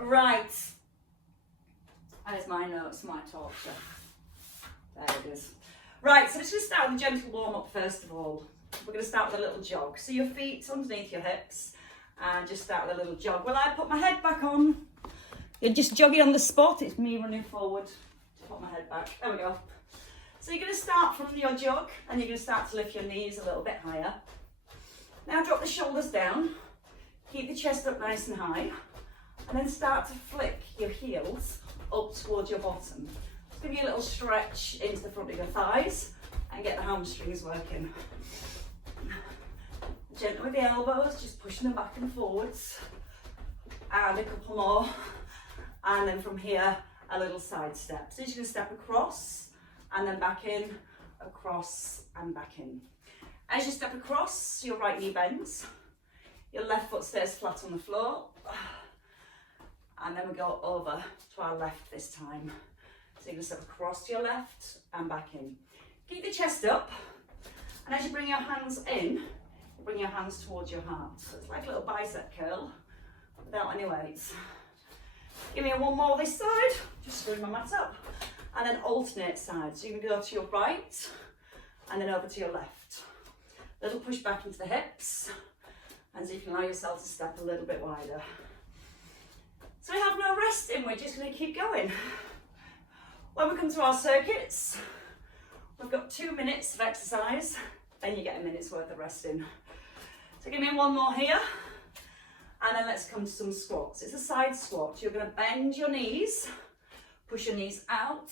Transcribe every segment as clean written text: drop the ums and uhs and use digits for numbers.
Right. There's my notes, my torture. There it is. Right, so let's just start with a gentle warm-up first of all. We're going to start with a little jog. So your feet underneath your hips and just start with a little jog. Well, I put my head back on. You're just jogging on the spot. It's me running forward to put my head back. There we go. So you're going to start from your jog and you're going to start to lift your knees a little bit higher. Now drop the shoulders down. Keep the chest up nice and high. And then start to flick your heels up towards your bottom. Just give you a little stretch into the front of your thighs and get the hamstrings working. Gently with the elbows, just pushing them back and forwards. And a couple more. And then from here, a little side step. So you're just going to step across and then back in, across and back in. As you step across, your right knee bends. Your left foot stays flat on the floor. And then we go over to our left this time. So you're going to step across to your left and back in. Keep the chest up. And as you bring your hands in, you bring your hands towards your heart. So it's like a little bicep curl without any weights. Give me one more this side. Just screw my mat up. And then alternate sides. So you can go to your right and then over to your left. Little push back into the hips. And so you can allow yourself to step a little bit wider. So we have no resting, we're just going to keep going. When we come to our circuits, we've got 2 minutes of exercise, then you get a minute's worth of resting. So give me one more here, and then let's come to some squats. It's a side squat. You're going to bend your knees, push your knees out,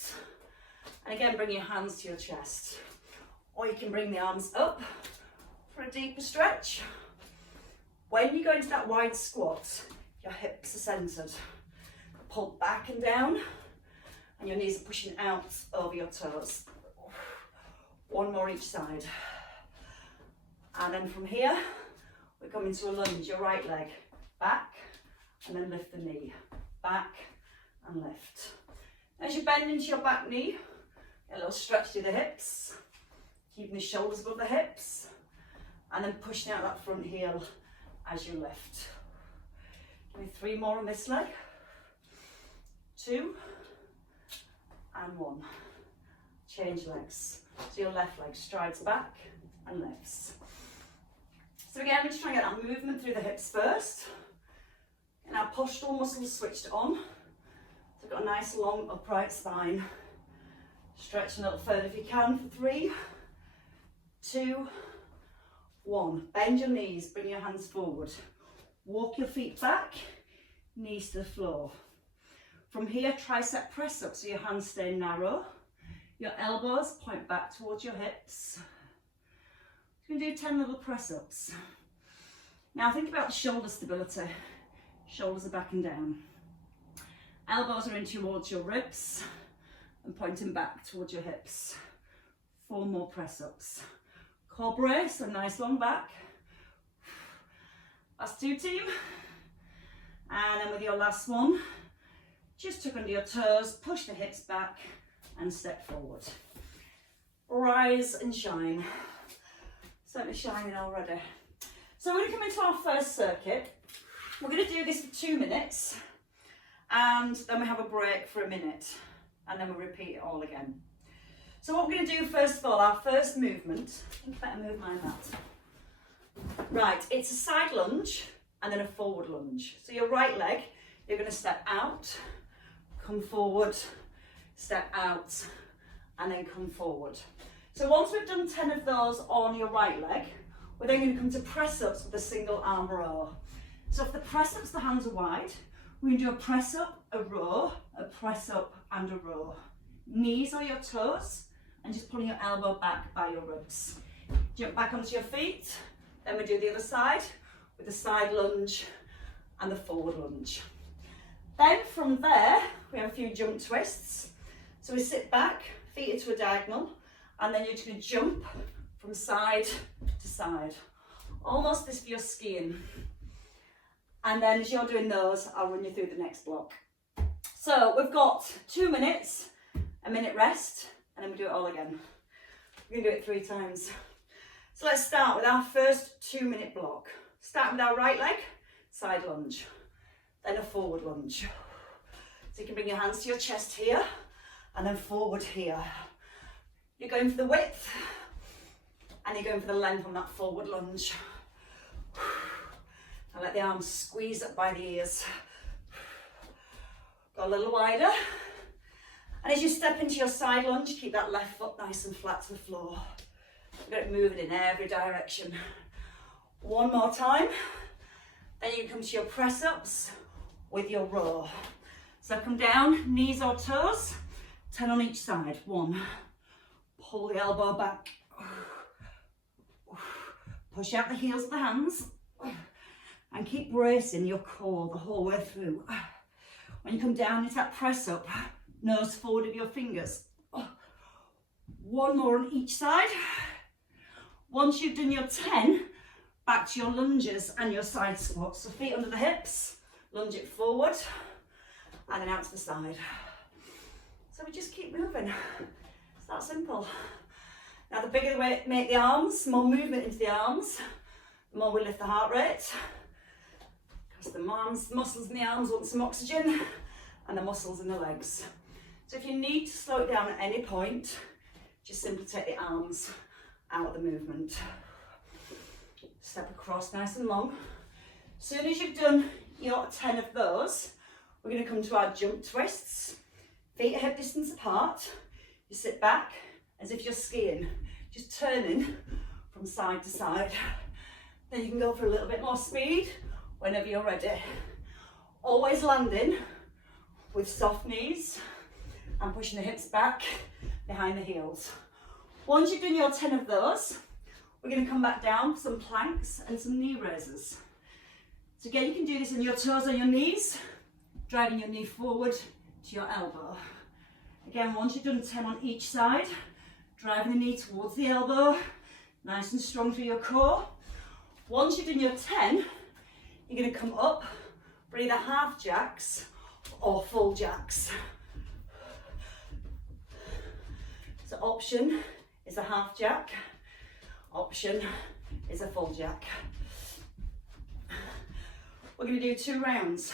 and again bring your hands to your chest. Or you can bring the arms up for a deeper stretch. When you go into that wide squat, your hips are centered. Pull back and down, and your knees are pushing out over your toes. One more each side. And then from here, we're coming to a lunge. Your right leg back, and then lift the knee. Back and lift. As you bend into your back knee, get a little stretch through the hips, keeping the shoulders above the hips, and then pushing out that front heel as you lift. Give me 3 more on this leg. 2 and 1. Change legs. So your left leg strides back and lifts. So again, we're just trying to get that movement through the hips first. And our postural muscles switched on. So we've got a nice long upright spine. Stretch a little further if you can for 3, 2, 1. Bend your knees, bring your hands forward. Walk your feet back, knees to the floor. From here, tricep press up so your hands stay narrow. Your elbows point back towards your hips. You're going to do 10 little press ups. Now think about the shoulder stability. Shoulders are back and down. Elbows are in towards your ribs and pointing back towards your hips. 4 more press ups. Core brace, so nice long back. Last 2, team. And then with your last one, just tuck under your toes, push the hips back and step forward. Rise and shine. Certainly shining already. So we're going to come into our first circuit. We're going to do this for 2 minutes and then we have a break for a minute and then we'll repeat it all again. So what we're going to do first of all, our first movement, I think I better move my mat. Right, it's a side lunge and then a forward lunge. So your right leg, you're going to step out, come forward, step out, and then come forward. So once we've done 10 of those on your right leg, we're then going to come to press ups with a single arm row. So for the press ups, the hands are wide. We're going to do a press up, a row, a press up, and a row. Knees or your toes, and just pulling your elbow back by your ribs. Jump back onto your feet. Then we do the other side with the side lunge and the forward lunge. Then from there, we have a few jump twists. So we sit back, feet into a diagonal, and then you're just going to jump from side to side. Almost as if you're skiing. And then as you're doing those, I'll run you through the next block. So we've got 2 minutes, a minute rest, and then we do it all again. We're going to do it 3 times. So let's start with our first 2 minute block. Start with our right leg, side lunge. then a forward lunge. So you can bring your hands to your chest here, and then forward here. You're going for the width, and you're going for the length on that forward lunge. And let the arms squeeze up by the ears. Go a little wider. And as you step into your side lunge, keep that left foot nice and flat to the floor. Get it moving in every direction. One more time. Then you can come to your press ups with your row. So come down, knees or toes, 10 on each side. 1. Pull the elbow back. Push out the heels of the hands. And keep bracing your core the whole way through. When you come down into that press up, nose forward of your fingers. 1 more on each side. Once you've done your 10, back to your lunges and your side squats. So feet under the hips, lunge it forward, and then out to the side. So we just keep moving. It's that simple. Now the bigger we make the arms, more movement into the arms, the more we lift the heart rate. Because the muscles in the arms want some oxygen, and the muscles in the legs. So if you need to slow it down at any point, just simply take the arms out of the movement. Step across nice and long. As soon as you've done your 10 of those, we're going to come to our jump twists. Feet are hip distance apart. You sit back as if you're skiing, just turning from side to side. Then you can go for a little bit more speed whenever you're ready. Always landing with soft knees and pushing the hips back behind the heels. Once you've done your 10 of those, we're going to come back down, some planks and some knee raises. So again, you can do this on your toes or your knees, driving your knee forward to your elbow. Again, once you've done 10 on each side, driving the knee towards the elbow, nice and strong through your core. Once you've done your 10, you're going to come up for either half jacks or full jacks. So option is a half jack, option is a full jack. We're going to do 2 rounds.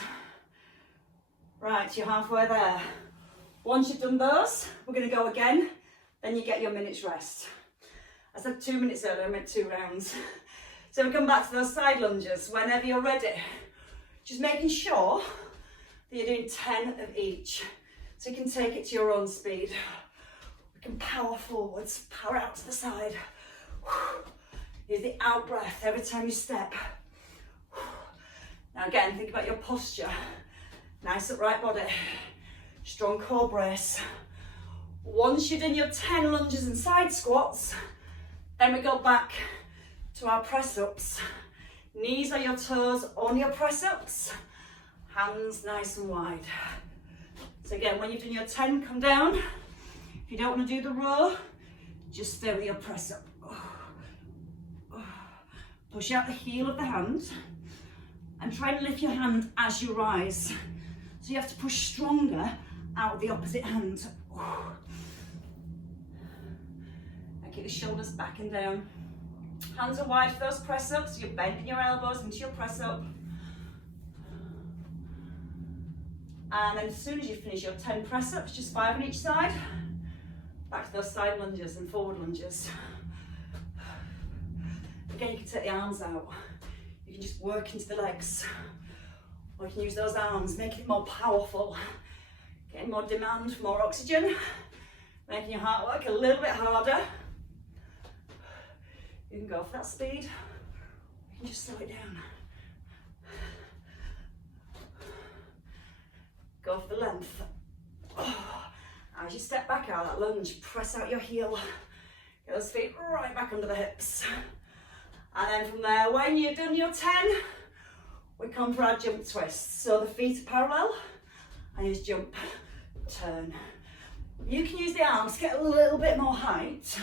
Right, you're halfway there. Once you've done those, we're going to go again, then you get your minute's rest. I said 2 minutes earlier, I meant 2 rounds. So we come back to those side lunges whenever you're ready. Just making sure that you're doing 10 of each, so you can take it to your own speed. We can power forwards, power out to the side. Use the out breath every time you step. Now again, think about your posture. Nice upright body, strong core brace. Once you've done your 10 lunges and side squats, then we go back to our press ups. Knees or your toes on your press ups, hands nice and wide. So again, when you've done your 10, come down. If you don't want to do the row, just stay with your press up. Push out the heel of the hand and try and lift your hand as you rise. So you have to push stronger out of the opposite hand. And keep the shoulders back and down. Hands are wide for those press ups, so you're bending your elbows into your press up. And then as soon as you finish your 10 press ups, just 5 on each side, back to those side lunges and forward lunges. Again, you can take the arms out. You can just work into the legs. Or you can use those arms, making it more powerful, getting more demand, more oxygen, making your heart work a little bit harder. You can go for that speed, you can just slow it down. Go for the length. As you step back out of that lunge, press out your heel. Get those feet right back under the hips. And then from there, when you've done your 10, we come for our jump twists. So the feet are parallel, and you just jump, turn. You can use the arms to get a little bit more height,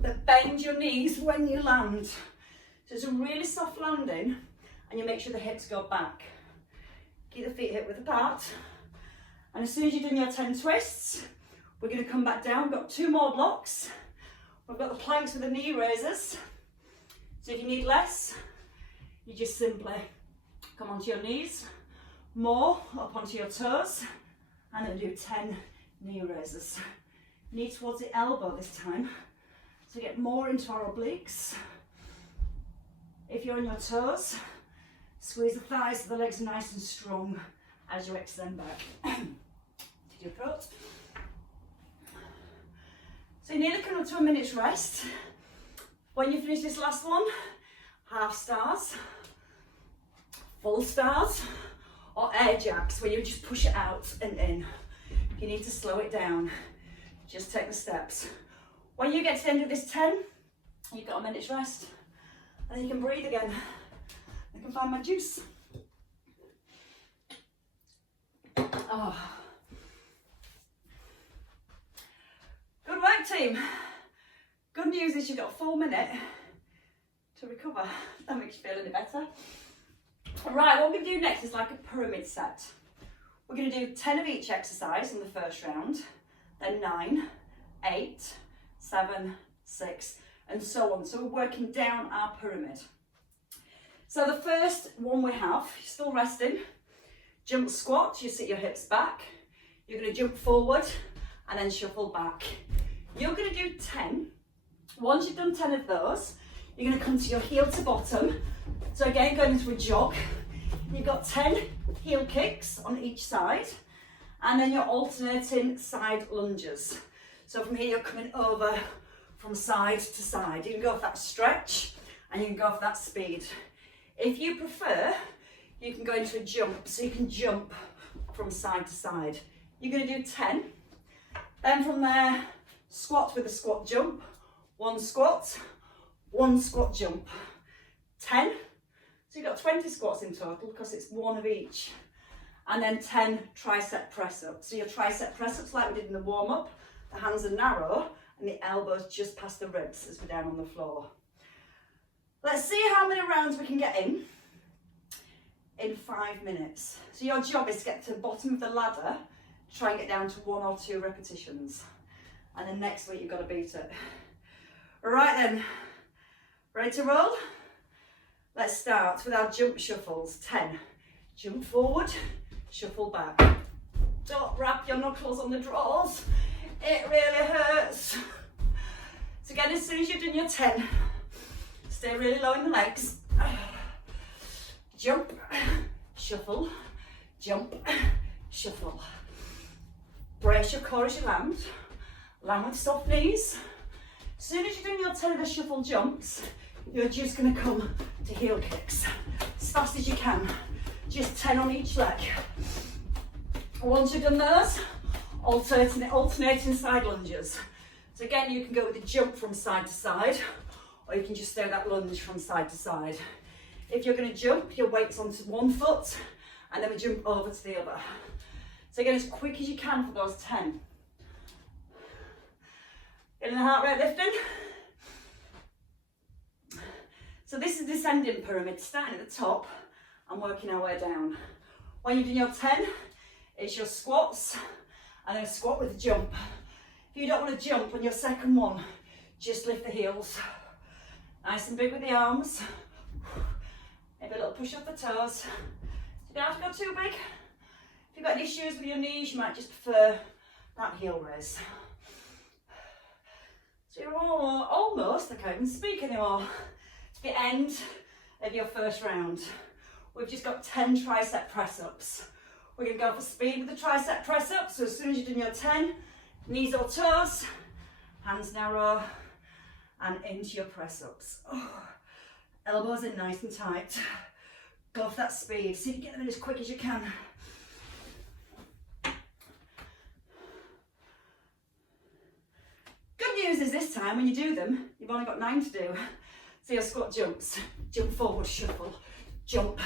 but bend your knees when you land. So it's a really soft landing, and you make sure the hips go back. Keep the feet hip width apart. And as soon as you've done your 10 twists, we're going to come back down. We've got 2 more blocks. We've got the planks with the knee raisers. So if you need less, you just simply come onto your knees, more up onto your toes, and then do 10 knee raises. Knee towards the elbow this time, so get more into our obliques. If you're on your toes, squeeze the thighs so the legs are nice and strong as you extend back to your throat. So you're nearly coming up to a minute's rest. When you finish this last one, half stars, full stars, or air jacks where you just push it out and in. If you need to slow it down, just take the steps. When you get to the end of this 10, you've got a minute's rest, and then you can breathe again. I can find my juice. Oh. Good work, team. Good news is you've got a full minute to recover. That makes you feel any better. Right, what we're going to do next is like a pyramid set. We're going to do 10 of each exercise in the first round, then 9, 8, 7, 6, and so on. So we're working down our pyramid. So the first one we have, you're still resting, jump squat, you sit your hips back, you're going to jump forward and then shuffle back. You're going to do 10. Once you've done 10 of those, you're going to come to your heel to bottom. So again, going into a jog, you've got 10 heel kicks on each side, and then you're alternating side lunges. So from here, you're coming over from side to side. You can go for that stretch, and you can go for that speed. If you prefer, you can go into a jump, so you can jump from side to side. You're going to do 10. Then from there, squat with a squat jump, one squat jump, 10. So you've got 20 squats in total because it's one of each. And then 10 tricep press ups. So your tricep press ups like we did in the warm up, the hands are narrow and the elbows just past the ribs as we're down on the floor. Let's see how many rounds we can get in 5 minutes. So your job is to get to the bottom of the ladder, try and get down to 1 or 2 repetitions. And then next week you've got to beat it. All right then, ready to roll? Let's start with our jump shuffles. 10, jump forward, shuffle back. Don't wrap your knuckles on the drawers, it really hurts. So again, as soon as you've done your 10, stay really low in the legs. Jump, shuffle, jump, shuffle. Brace your core as you land. Land with soft knees. As soon as you've done your 10 of the shuffle jumps, you're just going to come to heel kicks as fast as you can. Just 10 on each leg. Once you've done those, alternating side lunges. So again, you can go with a jump from side to side, or you can just stay that lunge from side to side. If you're going to jump, your weight's onto one foot, and then we jump over to the other. So again, as quick as you can for those 10. Getting the heart rate lifting. So this is descending pyramid, starting at the top and working our way down. When you've done your 10, it's your squats and then a squat with a jump. If you don't want to jump on your second one, just lift the heels. Nice and big with the arms. Maybe a little push off the toes. You don't have to go too big. If you've got any issues with your knees, you might just prefer that heel raise. So you're almost, I can't even speak anymore, the end of your first round. We've just got 10 tricep press ups. We're going to go for speed with the tricep press ups. So as soon as you've done your 10, knees or toes, hands narrow, and into your press ups. Oh, elbows in nice and tight. Go for that speed. See if you get them in as quick as you can. Good news is this time when you do them, you've only got 9 to do. So your squat jumps, jump forward, shuffle, jump.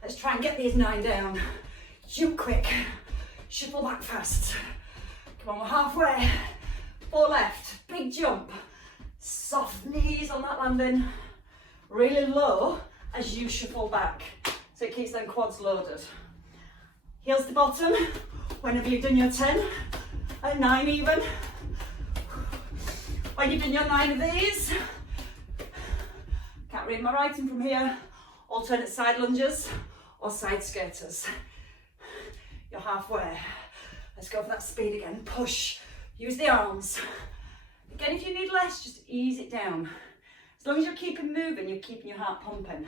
Let's try and get these 9 down. Jump quick, shuffle back fast. Come on, we're halfway. 4 left, big jump. Soft knees on that landing. Really low as you shuffle back. So it keeps them quads loaded. Heels to bottom, whenever you've done your 10, at 9 even. When you've done your 9 of these, can't read my writing from here, alternate side lunges or side skaters. you're halfway. Let's go for that speed again. Push, use the arms. Again, if you need less, just ease it down. As long as you're keeping moving, you're keeping your heart pumping.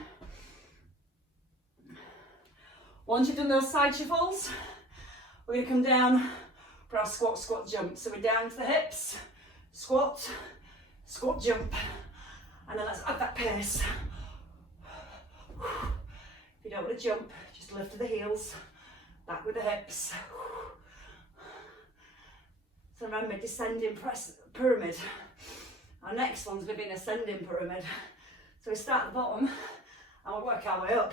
Once you've done those side shuffles, we're going to come down for our squat, squat, jump. So we're down to the hips, squat, squat, jump. And then let's add that pace. If you don't want to jump, just lift to the heels, back with the hips. So remember, descending pyramid. Our next one's going to be an ascending pyramid. So we start at the bottom and we'll work our way up.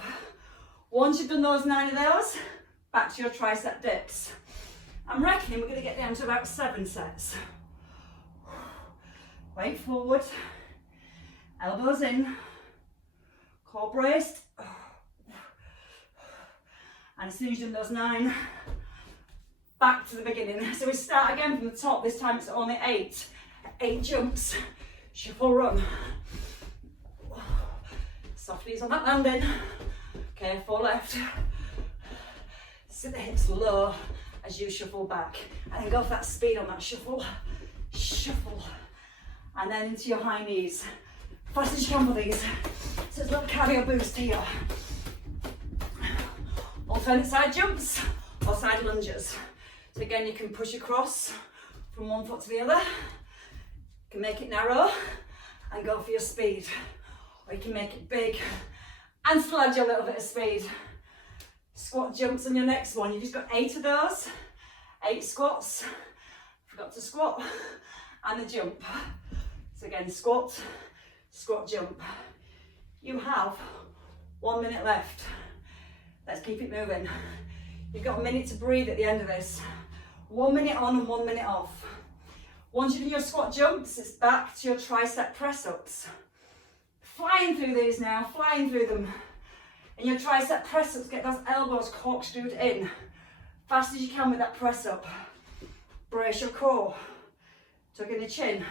Once you've done those 9 of those, back to your tricep dips. I'm reckoning we're going to get down to about 7 sets. Weight forward, elbows in, core braced. And as soon as you've done those 9, back to the beginning. So we start again from the top. This time it's only 8. 8 jumps, shuffle, run. Softies on that landing. Careful left. Sit the hips low as you shuffle back. And then go for that speed on that shuffle. Shuffle. And then into your high knees. Fast as you can with these. So it's a little cardio boost here. Alternate side jumps or side lunges. So again, you can push across from one foot to the other. You can make it narrow and go for your speed. Or you can make it big and still add you a little bit of speed. Squat jumps on your next one. You've just got 8 of those. 8 squats. Forgot to squat. And the jump. So again, squat, squat, jump. You have 1 minute left. Let's keep it moving. You've got a minute to breathe at the end of this. 1 minute on and 1 minute off. Once you've done your squat jumps, it's back to your tricep press ups. Flying through these now, flying through them. In your tricep press ups, get those elbows corkscrewed in. Fast as you can with that press up. Brace your core. Tuck in the chin.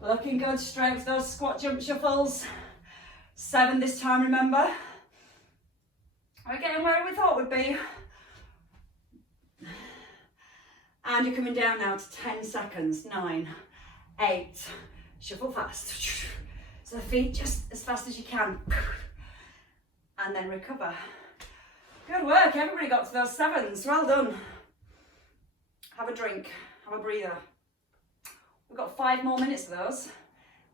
Looking good, straight with those squat jump shuffles. 7 this time, remember. We're getting where we thought we'd be. And you're coming down now to 10 seconds. 9, 8, shuffle fast. So the feet just as fast as you can. And then recover. Good work, everybody got to those 7s. Well done. Have a drink, have a breather. We've got 5 more minutes of those.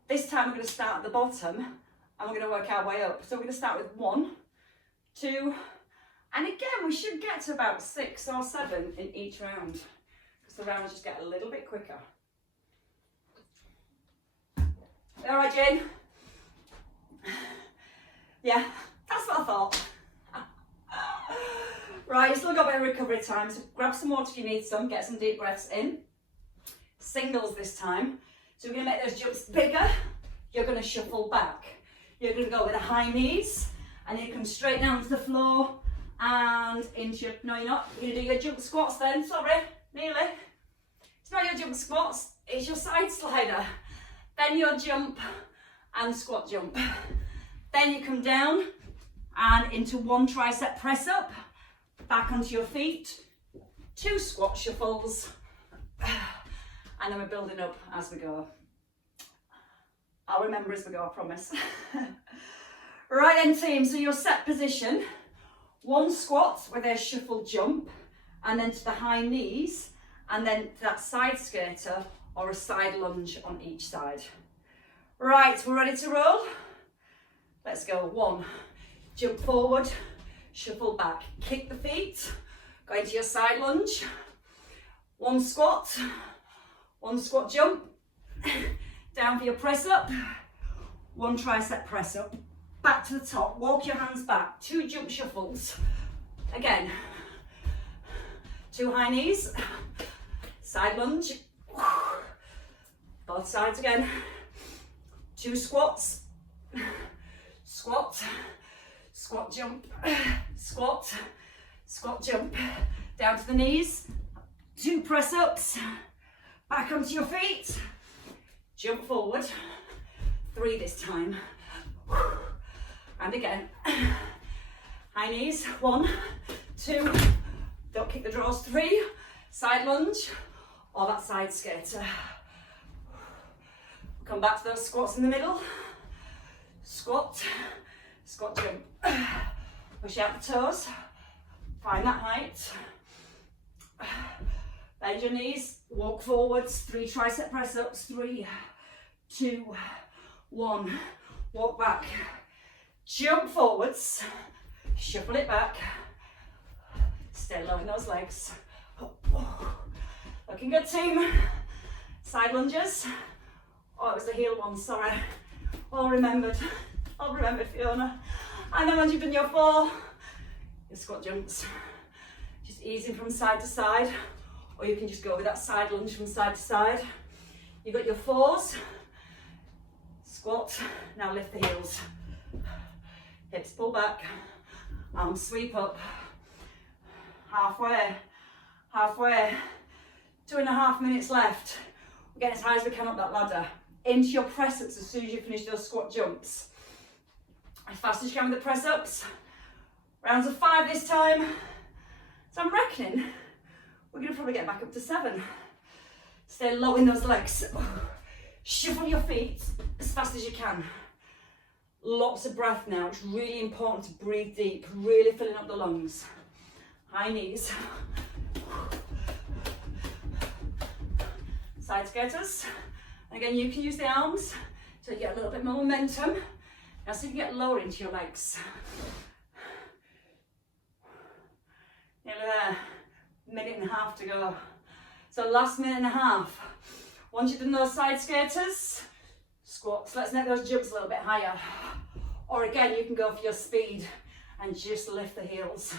This time we're going to start at the bottom and we're going to work our way up. So we're going to start with 1, 2, and again we should get to about 6 or 7 in each round. Because the rounds just get a little bit quicker. All right, Jane? Yeah, that's what I thought. Right, you've still got a bit of recovery time, so grab some water if you need some, get some deep breaths in. Singles this time. So we're going to make those jumps bigger. You're going to shuffle back. You're going to go with the high knees, and you come straight down to the floor and into your, no you're not, you're going to do your jump squats then, sorry, nearly. It's not your jump squats, it's your side slider. Then your jump and squat jump. Then you come down and into 1 tricep press up, back onto your feet, 2 squat shuffles, and then we're building up as we go. I'll remember as we go, I promise. Right then team, so your set position, 1 squat with a shuffle jump, and then to the high knees, and then to that side skater or a side lunge on each side. Right, we're ready to roll? Let's go. 1, jump forward, shuffle back, kick the feet, go into your side lunge, 1 squat, 1 squat jump, down for your press up, 1 tricep press up, back to the top, walk your hands back, 2 jump shuffles, again, 2 high knees, side lunge, both sides again, 2 squats, squat, squat jump, squat, squat jump, down to the knees, 2 press ups, back onto your feet, jump forward, 3 this time, and again, high knees, 1, 2, Don't kick the drawers. 3, side lunge, or that side skater. Come back to those squats in the middle. Squat, squat jump. Push out the toes, find that height. Bend your knees, walk forwards, 3 tricep press ups, 3, 2, 1, walk back. Jump forwards, shuffle it back, stay low in those legs. Looking good, team. Side lunges. Oh, it was the heel one, sorry. All remembered, Fiona. And then once you've done your 4, your squat jumps. Just easing from side to side, or you can just go with that side lunge from side to side. You've got your 4s, squat, now lift the heels. Hips pull back, arms sweep up. Halfway, 2.5 minutes left. We're getting as high as we can up that ladder. Into your press ups as soon as you finish those squat jumps. As fast as you can with the press ups. Rounds of 5 this time. So I'm reckoning we're going to probably get back up to 7. Stay low in those legs. Shuffle your feet as fast as you can. Lots of breath now. It's really important to breathe deep, really filling up the lungs. High knees. Side skaters. And again, you can use the arms to get a little bit more momentum. Now see if you get lower into your legs. Nearly there. 1.5 minutes to go. So last 1.5 minutes. Once you've done those side skaters, squats. Let's make those jumps a little bit higher. Or again, you can go for your speed and just lift the heels.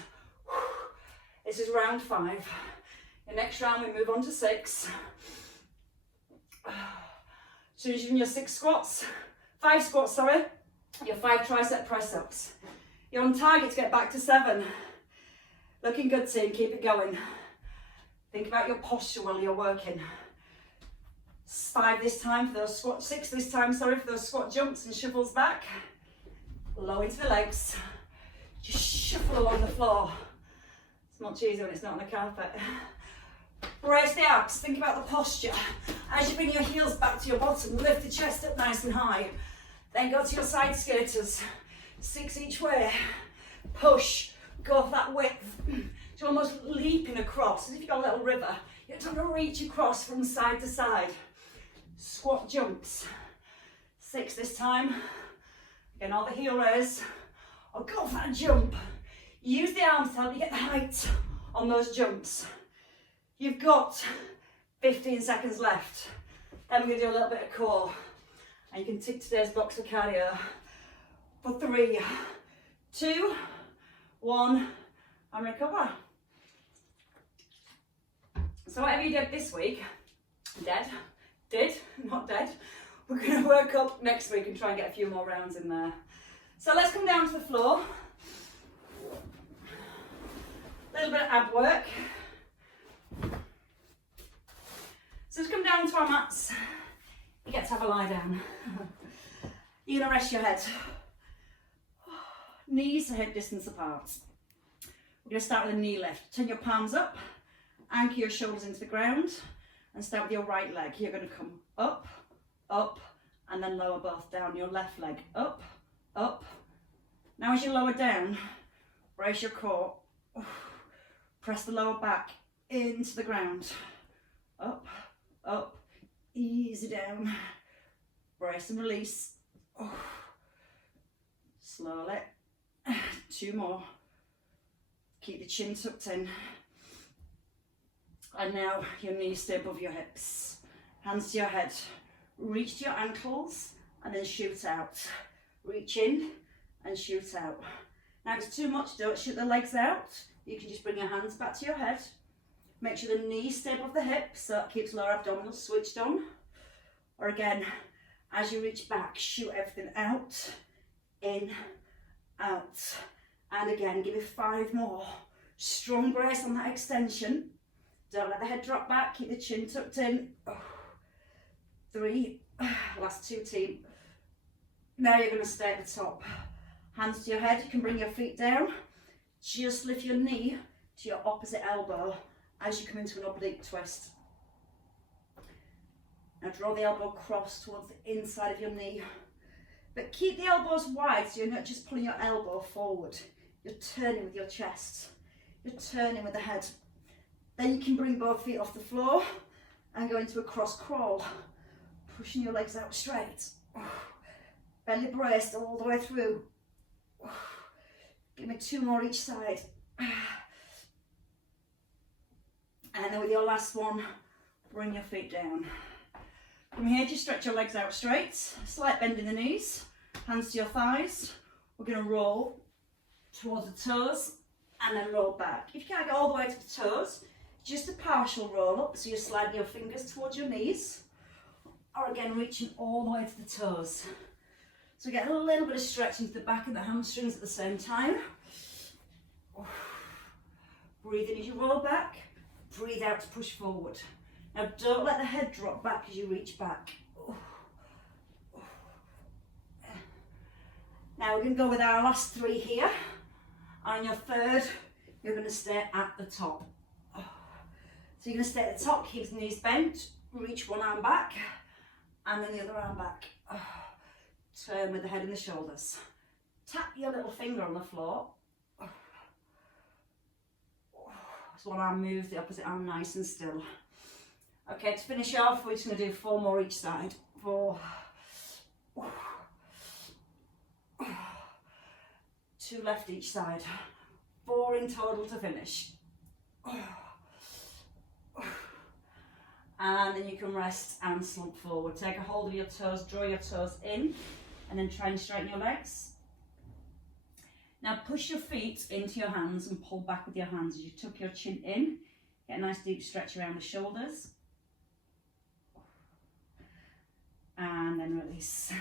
This is round 5. The next round we move on to 6. As soon as you've done your 5 squats, sorry, your 5 tricep press ups. You're on target to get back to 7. Looking good, team, keep it going. Think about your posture while you're working. 5 this time for those squat, 6 this time, sorry, for those squat jumps and shuffles back. Low into the legs. Just shuffle along the floor. It's much easier when it's not on the carpet. Brace the abs, think about the posture. As you bring your heels back to your bottom, lift the chest up nice and high. Then go to your side skaters. 6 each way. Push, go for that width. You're almost leaping across, as if you've got a little river. You're trying to reach across from side to side. Squat jumps. 6 this time. Again, all the heel raise. Or go for that jump. Use the arms to help you get the height on those jumps. You've got 15 seconds left. Then we're going to do a little bit of core. And you can tick today's box for cardio. For 3, 2, 1, and recover. So whatever you did this week, not dead, we're going to work up next week and try and get a few more rounds in there. So let's come down to the floor. A little bit of ab work. So just come down to our mats. You get to have a lie down. You're going to rest your head. Knees are hip distance apart. We're going to start with a knee lift. Turn your palms up, anchor your shoulders into the ground, and start with your right leg. You're going to come up, up, and then lower both down. Your left leg up, up. Now as you lower down, brace your core. Press the lower back into the ground. Up, up, easy down. Brace and release. Slowly. 2 more. Keep the chin tucked in. And now your knees stay above your hips. Hands to your head. Reach to your ankles and then shoot out. Reach in and shoot out. Now if it's too much, don't shoot the legs out. You can just bring your hands back to your head. Make sure the knees stay above the hips so that keeps lower abdominals switched on. Or again, as you reach back, shoot everything out. In, out. And again, give it 5 more. Strong brace on that extension. Don't let the head drop back, keep the chin tucked in. 3, last 2 team. Now you're going to stay at the top. Hands to your head, you can bring your feet down. Just lift your knee to your opposite elbow as you come into an oblique twist. Now draw the elbow across towards the inside of your knee. But keep the elbows wide so you're not just pulling your elbow forward. You're turning with your chest. You're turning with the head. Then you can bring both feet off the floor and go into a cross crawl. Pushing your legs out straight. Belly braced all the way through. Give me 2 more each side. And then with your last one, bring your feet down. From here, just stretch your legs out straight. Slight bend in the knees. Hands to your thighs. We're going to roll towards the toes and then roll back. If you can't get all the way to the toes, just a partial roll up. So you're sliding your fingers towards your knees. Or again, reaching all the way to the toes. So get a little bit of stretch into the back and the hamstrings at the same time. Breathe in as you roll back. Breathe out to push forward. Now don't let the head drop back as you reach back. Now we're going to go with our last 3 here. On your third, you're going to stay at the top. So you're going to stay at the top, keep the knees bent, reach one arm back, and then the other arm back. Turn with the head and the shoulders. Tap your little finger on the floor. So one arm moves, the opposite arm nice and still. Okay, to finish off, we're just going to do 4 more each side. 4. 2 left each side. 4 in total to finish. And then you can rest and slump forward. Take a hold of your toes, draw your toes in, and then try and straighten your legs. Now push your feet into your hands and pull back with your hands as you tuck your chin in. Get a nice deep stretch around the shoulders. And then release.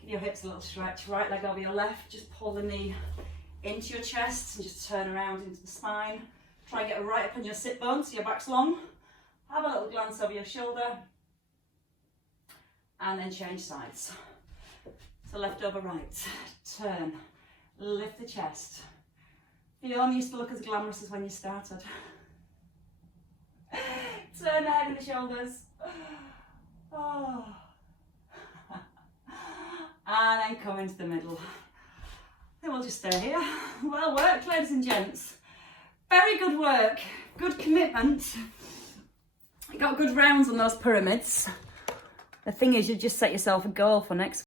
Give your hips a little stretch. Right leg over your left. Just pull the knee into your chest and just turn around into the spine. Try and get right up on your sit bone so your back's long. Have a little glance over your shoulder. And then change sides. So left over right. Turn. Lift the chest. You only used to look as glamorous as when you started. Turn the head and the shoulders. Oh. And then come into the middle. Then we'll just stay here. Well worked, ladies and gents. Very good work. Good commitment. You got good rounds on those pyramids. The thing is, you just set yourself a goal for next